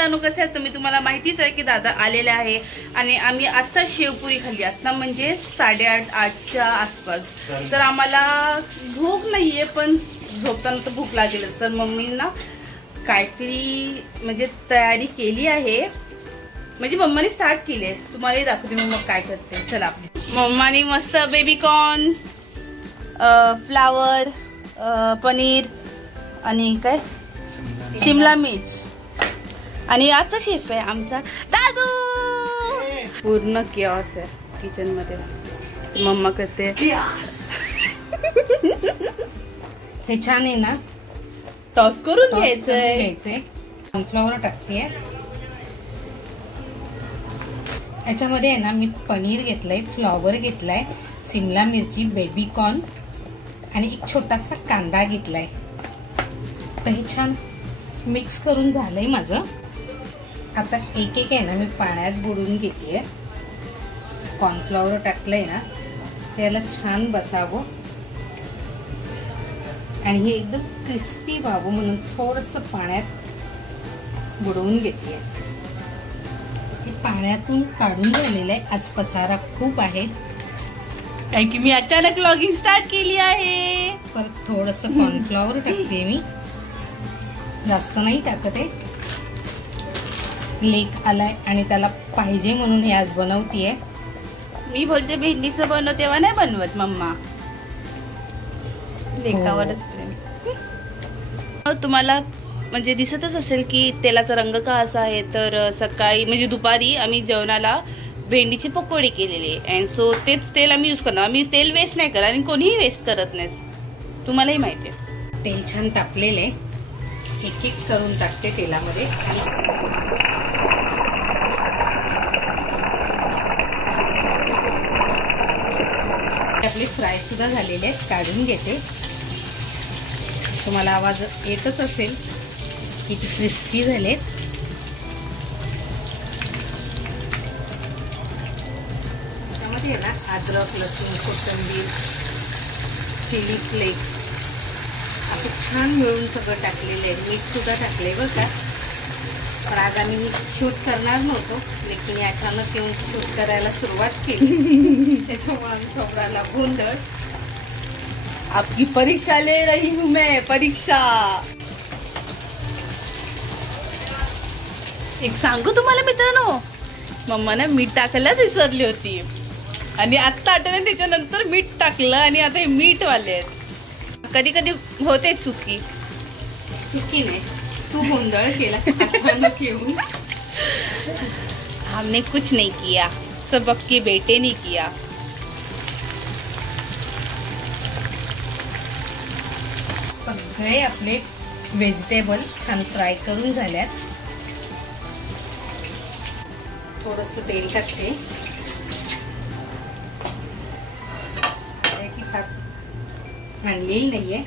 मित्रांनो, कसे आहेत तुम्ही? तुम्हाला माहितीच आहे की दादा आलेला आहे आणि आम्ही आता शेवपुरी खाल्ली. आता म्हणजे 8:30-8च्या आसपास. तर आम्हाला भूक नाहीये, पण झोपताना तर भूक लागेलच. तर मम्मींना काहीतरी म्हणजे तयारी केली आहे, म्हणजे मम्माने स्टार्ट केली आहे. तुम्हालाही दाखवते मग काय करते. चला, मम्माने मस्त बेबीकॉर्न, फ्लावर, पनीर आणि काय शिमला मिर्च. आणि आजचा शेफ आहे आमचा दादू. पूर्ण किऑस आहे किचन मध्ये. मम्मा करते. हे छान आहे ना, टॉस करून घ्यायचंय. कॉर्नफ्लॉवर टाकते. याच्यामध्ये आहे ना, मी पनीर घेतलंय, फ्लॉवर घेतलाय, शिमला मिरची, बेबीकॉर्न आणि एक छोटासा कांदा घेतलाय. तर हे छान मिक्स करून झालंय माझं. आता एक एक आहे ना मी पाण्यात बुडवून घेते. कॉर्नफ्लॉवर टाकलंय ना, त्याला छान बसावं आणि हे एकदम क्रिस्पी व्हावं म्हणून थोडंसं पाण्यात बुडवून घेते. हे पाण्यातून काढून झालेलं आहे. आज पसारा खूप आहे कारण की मी अचानक व्लॉगिंग स्टार्ट केली आहे. परत थोडंसं कॉर्नफ्लॉवर टाकते मी, जास्त नाही टाकत आहे. लेक आलाय आणि त्याला पाहिजे म्हणून हे आज बनवतीये. मी बोलते भेंडीचं बनव, तेव्हा नाही बनवत मम्मा. लेकावरच प्रेम. तुम्हाला म्हणजे दिसतच असेल की तेलाचा रंग का असा आहे. तर सकाळी म्हणजे दुपारी आम्ही जेवणाला भेंडीची पकोडी केलेली आहे. अँड सो तेच तेल आम्ही यूज करणार. आम्ही तेल वेस्ट नाही करत आणि कोणीही वेस्ट करत नाही, तुम्हालाही माहिती आहे. तेल छान तापलेले, एक एक करून टाकते तेलामध्ये. आपले फ्राय सुद्धा झालेले आहेत, काढून घेते. तुम्हाला आवाज येतच असेल किती क्रिस्पी झालेत. त्यामध्ये ना अद्रक, लसूण, कोथिंबीर, चिली फ्लेक्स असं छान मिळून सगळं टाकलेलं आहे. मीठ सुद्धा टाकले बरं का. पण आज आम्ही शूट करणार नव्हतो, लेकिन अचानक येऊन शूट करायला सुरुवात केली. त्याच्यामुळे आम्ही सोबराला गोंधळ. आपकी परीक्षा ले रही हूँ मैं, परीक्षा. एक सांगू तुम्हाला मित्रांनो, मम्माने मीठ टाकायलाच विसरली होती आणि आता आठवण त्याच्यानंतर मीठ टाकलं आणि आता हे मीठ वाले आहेत. कधी कधी होते चुकी नाही, तू गोंधळ केला अचानक येऊन. हमने कुछ नहीं किया, सब आपके बेटे ने किया. सगळे आपले व्हेजिटेबल छान फ्राय करून झाल्यात. थोडंसं तेल टाकते. त्याची भात आणलेली नाहीये.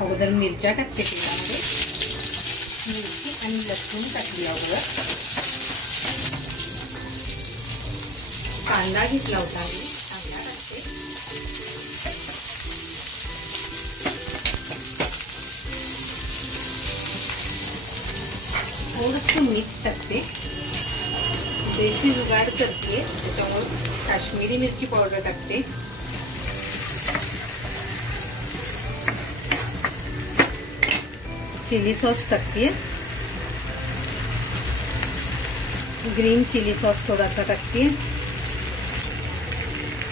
अगोदर मिरच्या टाकते तेलामध्ये. मिरची आणि लसूण टाकली अगोदर. कांदा घेतला होता मी, कांदा टाकते. थोडंसं मीठ टाकते. देशी जुगाड करते, त्याच्यामुळे काश्मीरी मिरची पावडर टाकते. चिली सॉस टाकते. ग्रीन चिली सॉस थोडासा टाकते.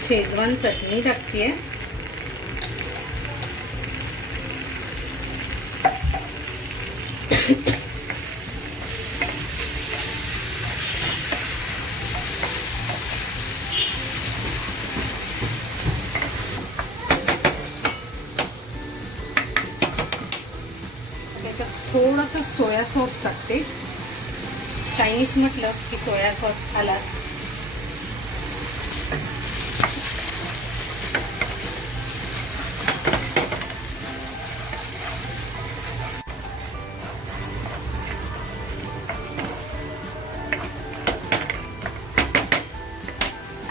शेजवान चटणी टाकते. थोडासा सोया सॉस टाकते. चायनीज म्हटलं की सोया सॉस आलाच.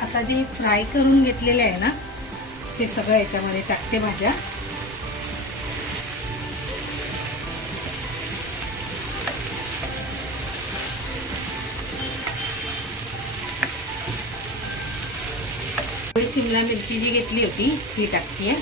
आता जे फ्राय करून घेतलेले आहे ना, ते सगळं याच्यामध्ये टाकते भाज्या. शिमला मिरची जी घेतली होती ती टाकते.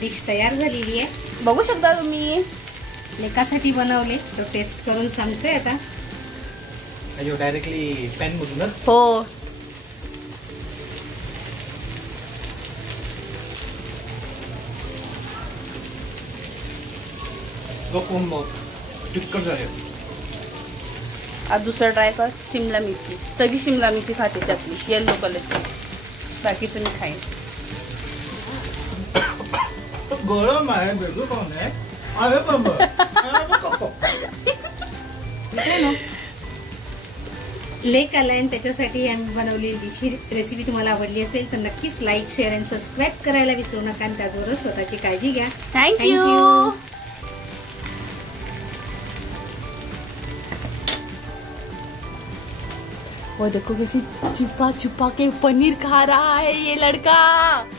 डिश तयार झालेली आहे. बघू शकता तुम्ही. लेकासाठी बनवले तो टेस्ट करून सांगतोय आता. डायरेक्टली पॅन मधूनच. हो. तिखट झाले. आज दुसरा ट्राय कर. शिमला मिरची. सगळी शिमला मिरची खाते त्यातली येलो कलरची. बाकीचं मी खाईन. गरम आहे बेबी कॉर्न आहे. अरे बाबा. लेक आलाय आणि त्याच्यासाठी आम्ही बनवलेली रेसिपी तुम्हाला आवडली असेल तर नक्कीच लाईक, शेअर आणि सबस्क्राईब करायला विसरू नका. आणि त्याचबरोबर स्वतःची काळजी घ्या. थँक्यू. वो देखो कैसी छुपा छुपा के पनीर खा रहा है ये लड़का.